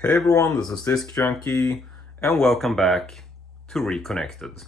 Hey everyone, this is Disc Junkie, and welcome back to Reconnected.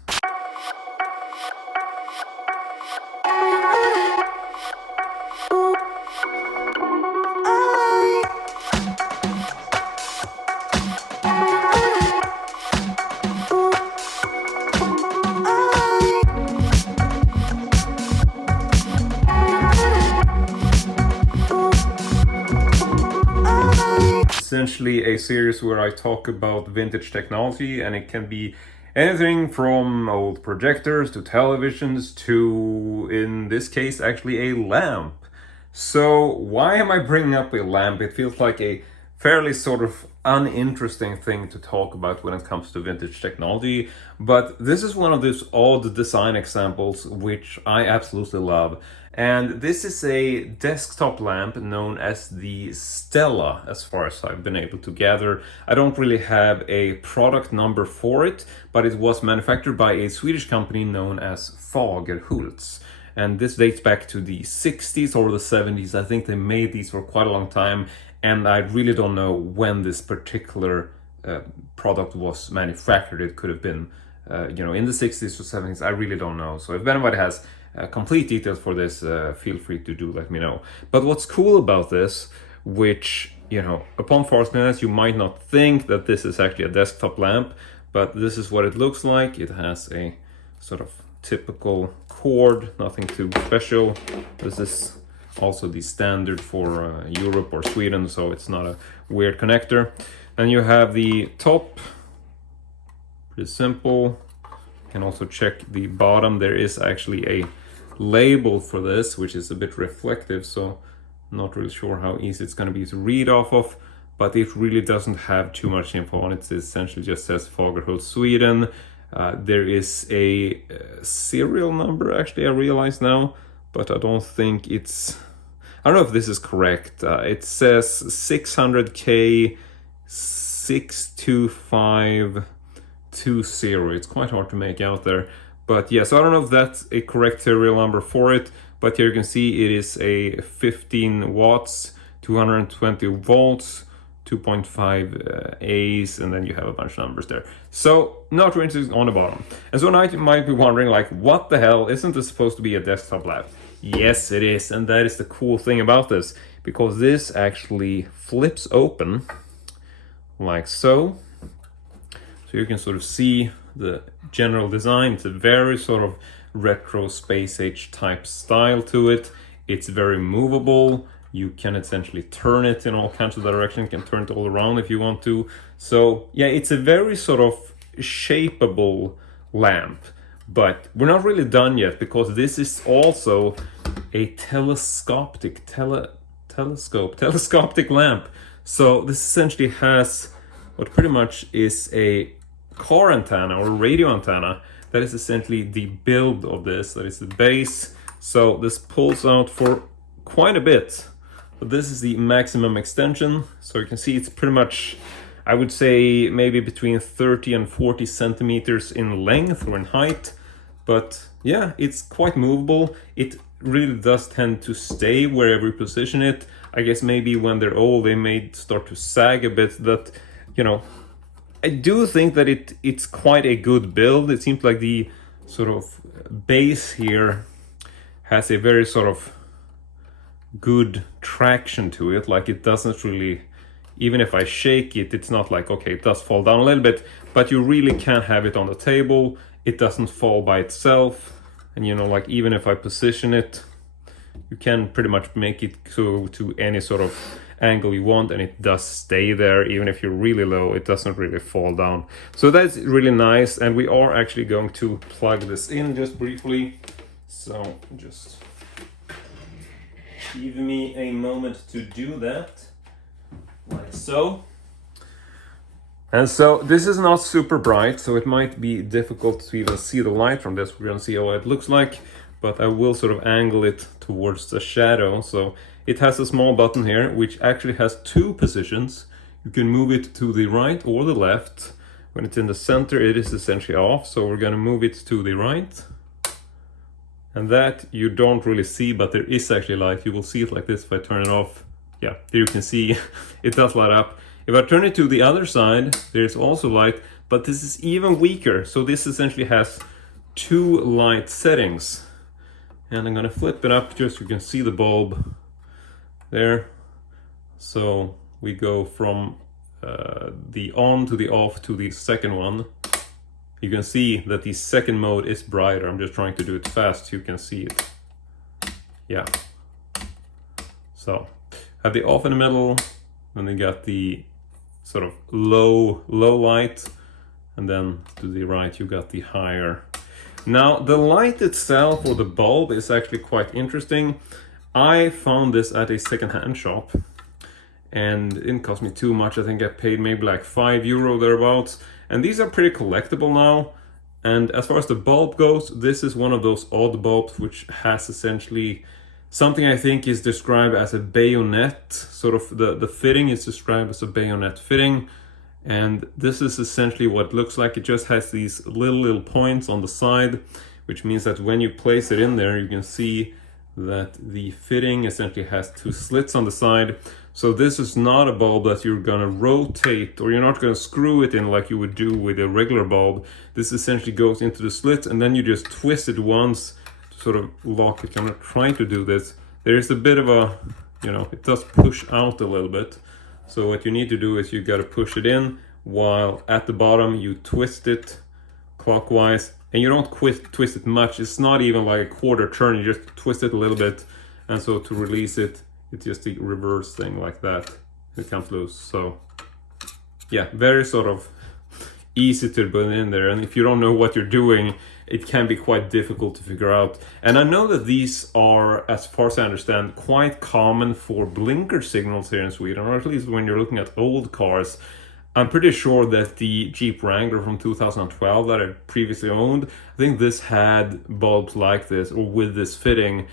Essentially a series where I talk about vintage technology, and it can be anything from old projectors to televisions to, in this case, actually a lamp. So why am I bringing up a lamp? It feels like a fairly sort of uninteresting thing to talk about when it comes to vintage technology, but this is one of those odd design examples which I absolutely love. And this is a desktop lamp known as the Stella, as far as I've been able to gather. I don't really have a product number for it, but it was manufactured by a Swedish company known as Fagerhults. And this dates back to the 60s or the 70s. I think they made these for quite a long time, and I really don't know when this particular product was manufactured. It could have been, in the 60s or 70s. I really don't know. So if anybody has complete details for this, feel free to let me know. But what's cool about this, which, upon first glance, you might not think that this is actually a desktop lamp, but this is what it looks like. It has a sort of typical cord, nothing too special. This is also the standard for Europe or Sweden, so it's not a weird connector. And you have the top, pretty simple. You can also check the bottom. There is actually a label for this, which is a bit reflective, so not really sure how easy it's going to be to read off of, but it really doesn't have too much info on it. It essentially just says Fagerhult Sweden. There is a serial number, actually, I realize now, but I don't think it's, I don't know if this is correct. It says 600K 62520. It's quite hard to make out there, but yes, I don't know if that's a correct serial number for it, but here you can see it is a 15 watts, 220 volts, 2.5 A's, and then you have a bunch of numbers there. So not really interesting on the bottom. And so now you might be wondering, like, what the hell, isn't this supposed to be a desktop lamp? Yes, it is, and that is the cool thing about this, because this actually flips open like so. So you can sort of see the general design. It's a very sort of retro space age type style to it. It's very movable. You can essentially turn it in all kinds of directions. You can turn it all around if you want to. So yeah, it's a very sort of shapeable lamp. But we're not really done yet, because this is also a telescopic lamp. So this essentially has what pretty much is a car antenna or radio antenna. That is essentially the build of this. That is the base. So this pulls out for quite a bit. But this is the maximum extension. So you can see it's pretty much, I would say, maybe between 30 and 40 centimeters in length or in height. But yeah, it's quite movable. It really does tend to stay wherever you position it. I guess maybe when they're old, they may start to sag a bit. That, I do think that it's quite a good build. It seems like the sort of base here has a very sort of good traction to it. Like, it doesn't really, even if I shake it, it's not like, okay, it does fall down a little bit, but you really can have it on the table. It doesn't fall by itself. And like, even if I position it, you can pretty much make it go to any sort of angle you want, and it does stay there. Even if you're really low, it doesn't really fall down. So that's really nice. And we are actually going to plug this in just briefly. So just give me a moment to do that, like so. And so this is not super bright, so it might be difficult to even see the light from this. We're gonna see how it looks like, but I will sort of angle it towards the shadow. So it has a small button here, which actually has two positions. You can move it to the right or the left. When it's in the center, it is essentially off, so we're gonna move it to the right. And that you don't really see, but there is actually light. You will see it like this if I turn it off. Yeah, here you can see it does light up. If I turn it to the other side, there's also light, but this is even weaker. So this essentially has 2 light settings. And I'm gonna flip it up just so you can see the bulb there. So we go from the on to the off to the second one. You can see that the second mode is brighter. I'm just trying to do it fast so you can see it. Yeah. So have the off in the middle, and then got the sort of low light, and then to the right you got the higher. Now the light itself, or the bulb, is actually quite interesting. I found this at a second-hand shop, and it didn't cost me too much. I think I paid maybe like €5 thereabouts, and these are pretty collectible now. And as far as the bulb goes, this is one of those odd bulbs which has essentially something I think is described as a bayonet. Sort of the fitting is described as a bayonet fitting, and this is essentially what it looks like. It just has these little points on the side, which means that when you place it in there, you can see that the fitting essentially has 2 slits on the side. So this is not a bulb that you're gonna rotate, or you're not gonna screw it in like you would do with a regular bulb. This essentially goes into the slit, and then you just twist it once to sort of lock it. I'm not trying to do this. There is a bit of a, it does push out a little bit. So what you need to do is you got to push it in, while at the bottom you twist it clockwise, and you don't twist it much. It's not even like a quarter turn, you just twist it a little bit, and so to release it, it's just the reverse thing like that. It comes loose. So yeah, very sort of easy to put in there, and if you don't know what you're doing, it can be quite difficult to figure out. And I know that these are, as far as I understand, quite common for blinker signals here in Sweden, or at least when you're looking at old cars. I'm pretty sure that the Jeep Wrangler from 2012 that I previously owned, I think this had bulbs like this, or with this fitting.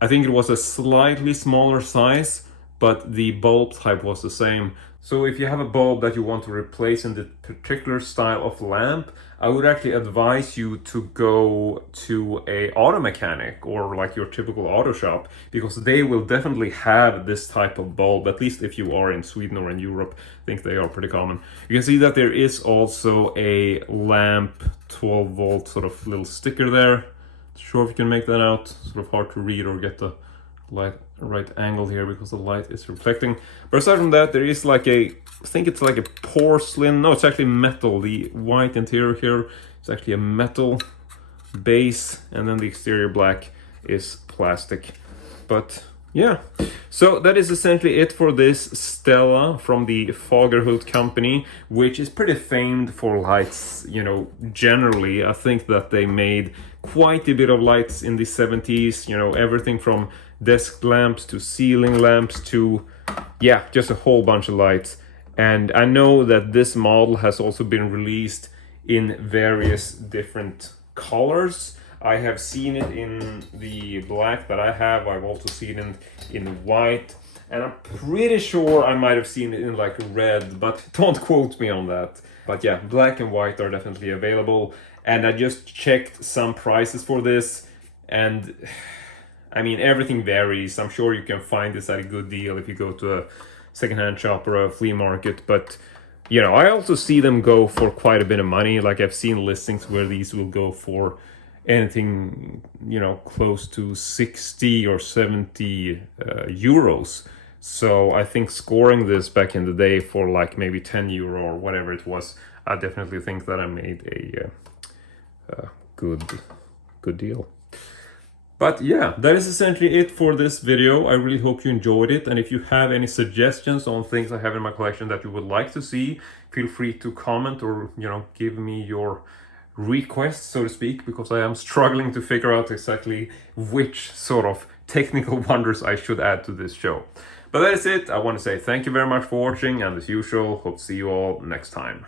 I think it was a slightly smaller size, but the bulb type was the same. So if you have a bulb that you want to replace in the particular style of lamp, I would actually advise you to go to a auto mechanic, or like your typical auto shop, because they will definitely have this type of bulb, at least if you are in Sweden or in Europe. I think they are pretty common. You can see that there is also a lamp 12 volt sort of little sticker there. Not sure if you can make that out. Sort of hard to read or get the right angle here because the light is reflecting. But aside from that, there is like I think it's like a porcelain, no, it's actually metal. The white interior here is actually a metal base, and then the exterior black is plastic. But yeah, so that is essentially it for this Stella from the Fagerhult company, which is pretty famed for lights, generally. I think that they made quite a bit of lights in the 70s, everything from desk lamps to ceiling lamps to, yeah, just a whole bunch of lights. And I know that this model has also been released in various different colors. I have seen it in the black that I have. I've also seen it in white, and I'm pretty sure I might have seen it in like red, but don't quote me on that. But yeah, black and white are definitely available, and I just checked some prices for this, and I mean, everything varies. I'm sure you can find this at a good deal if you go to a secondhand shop or a flea market, but I also see them go for quite a bit of money. Like, I've seen listings where these will go for anything, close to 60 or 70 euros. So I think scoring this back in the day for like maybe 10 euro or whatever it was, I definitely think that I made a good deal. But yeah, that is essentially it for this video. I really hope you enjoyed it. And if you have any suggestions on things I have in my collection that you would like to see, feel free to comment or, give me your requests, so to speak, because I am struggling to figure out exactly which sort of technical wonders I should add to this show. But that is it. I want to say thank you very much for watching, and as usual, hope to see you all next time.